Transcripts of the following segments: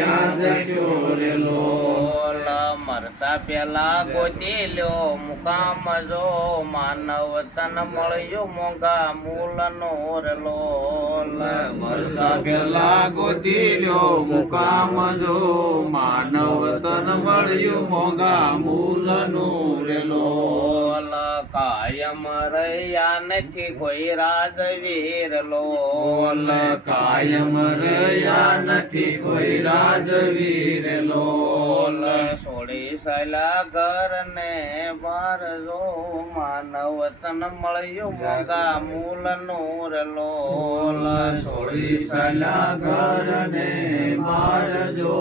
ક્યાં જશો રે લોલ મરતા પેલા ગોતી લ્યો મુકામ જો માનવ તન મળ્યું મોંઘા મૂલ નો રે લોલ મરતા પેલા ગોતી લ્યો મુકામ જો માનવ તન મળ્યું મોંઘા મૂલનું રે લોલ કાયમ રહ્યા નથી કોઈ રાજવીર લોલ કાયમ રહ્યા નથી કોઈ રાજવીર લોલ છોડી સલા ઘર ને બાર જો માનવ તન મળ્યું મોંઘા મૂલ નું રે લોલ છોડી સલા ઘર ને બાર જો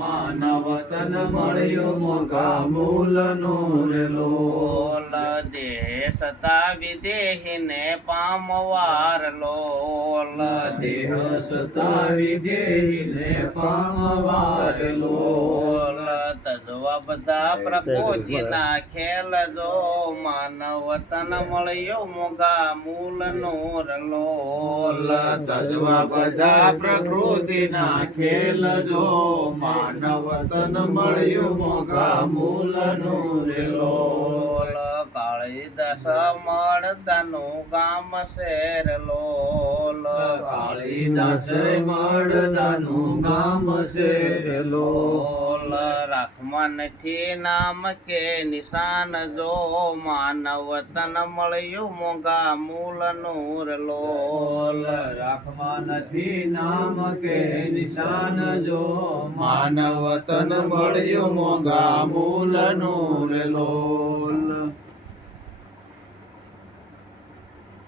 માનવ તન મળ્યું મોંઘા મૂલનું રે લોલ દેહ સતા વિદેહી ને પામવાર લોલ દેહ સતા વિદેહી ને પામવાર લોલ તજવા બધા પ્રકૃતિના ખેલ જો માનવ તન મળ્યો મોંઘા મૂલ નો લોલ તજવા બધા પ્રકૃતિના ખેલ જો માનવ તન મળ્યું મોંઘા મૂલનું રે લોલ કાળી દસ મળદાનું ગામ શેર લોલ કાળી દસ મળદાનું ગામ શેર લોલ રાખમાં નથી નામ કે નિશાન જો માનવ તન મળ્યું મોંઘા મૂલ નું રે લોલ રાખમાં નથી નામ કે નિશાન જો માનવ તન મળ્યું મોંઘા મૂલનું રે લોલ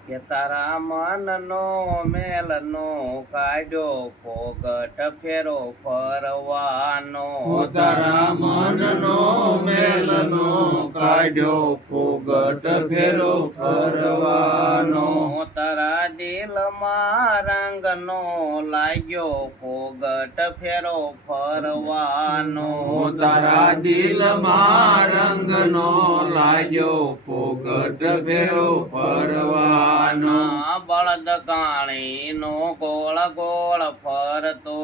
કે તારા મનનો મેલનો કાઢ્યો ફોગટ ફેરો ફરવાનો તારા મનનો મેલનો કાઢ્યો ફોગટ ફેરો ફરવાનો તારા દિલમાં રંગનો લાગ્યો ફોગટ ફેરો ફરવાનો તારા દિલમાં રંગનો લાગ્યો ફોગટ ફેરો ફરવાનો બળદ કાણી નો ગોળ ગોળ ફરતો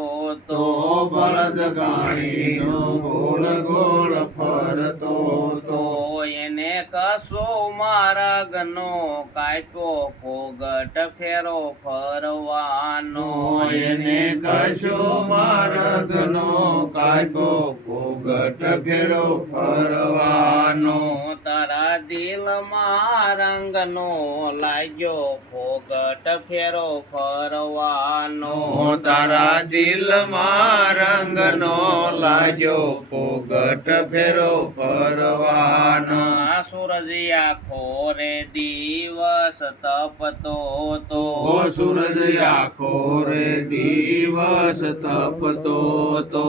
તો બળદ ગાડીનો ગોળ ગોળ ફરતો તો એને કસો માર્ગનો કાપ્યો ફોગટ ફેરો ફરવાનો એને કશો માર્ગનો કાપ્યો ફોગટ ફેરો ફરવાનો તારા દિલમાં રંગનો લાગ્યો ફોગટ ફેરો ફરવાનો તારા દિલમાં રંગનો લાગ્યો ફોગટ ફેરો ફરવાનો સૂરજ આખો રે દિવસ તપતો તો સૂરજ આખો રે દિવસ તપતો તો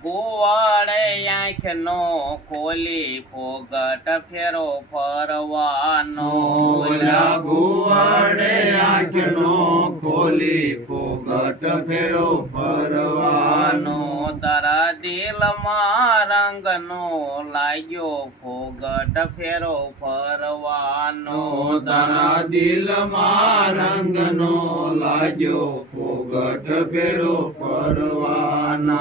ગોવાળે આંખ નો ખોલી ફોગટ ફેરો ફરવાનો ગુવાડે આંખનો ખોલી ફોગટ ફેરો ફરવાનો તારા દિલમાં રંગનો લાગ્યો ફોગટ ફેરો ફરવાનો તારા દિલમાં રંગનો લાગ્યો ફોગટ ફેરો ફરવાનો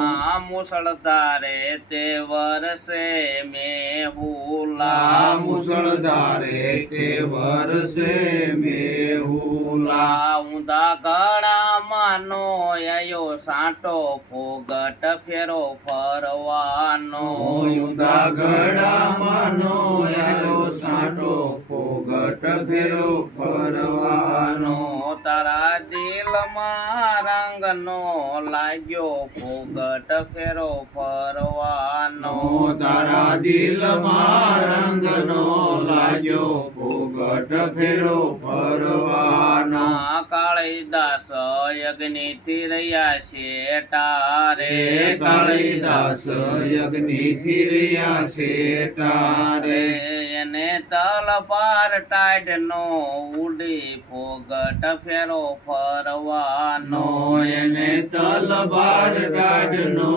મુસળધારે તે વર્ષે મેહુલા મુસળધારે તે વર્ષે મેહુલા ઊંધા ગળામાં નો આયો સાંટો ફોગટ ફેરો ફરવાનો ઊંધા ગળામાં નો આયો સાંટો ફોગટ ફેરો ફરવાનો તારા દિલમાં રંગનો લાગ્યો ફોગટ ફેરો ફરવાનો તારા દિલમાં રંગનો લાગ્યો ફોગટ ફેરો ફરવાનો કાળીદાસ યજ્ઞથી રહ્યા છે ટારે કાળીદાસ યજ્ઞથી રહ્યા છે ટારે એને તલપાર ટાઢ નો ઉડી ફોગટ ફેરો ફરવાનો એને તલવાર ગાઢનો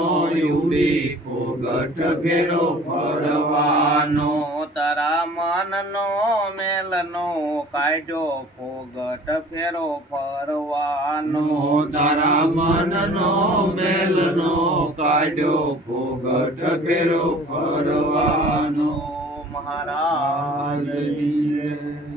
ઉડી ફોગટ ફેરો ફરવાનો તારા મનનો મેલનો કાઢ્યો ફોગટ ફેરો ફરવાનો તારા મનનો મેલનો કાઢ્યો ફોગટ ફેરો ફરવાનો મહારાજ આજની